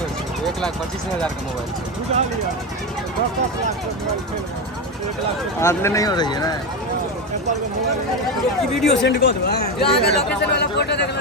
1,25,000 का मोबाइल आदले नहीं हो रही है ना वीडियो सेंड कर दो। लोकेशन वाला फोटो देख लो।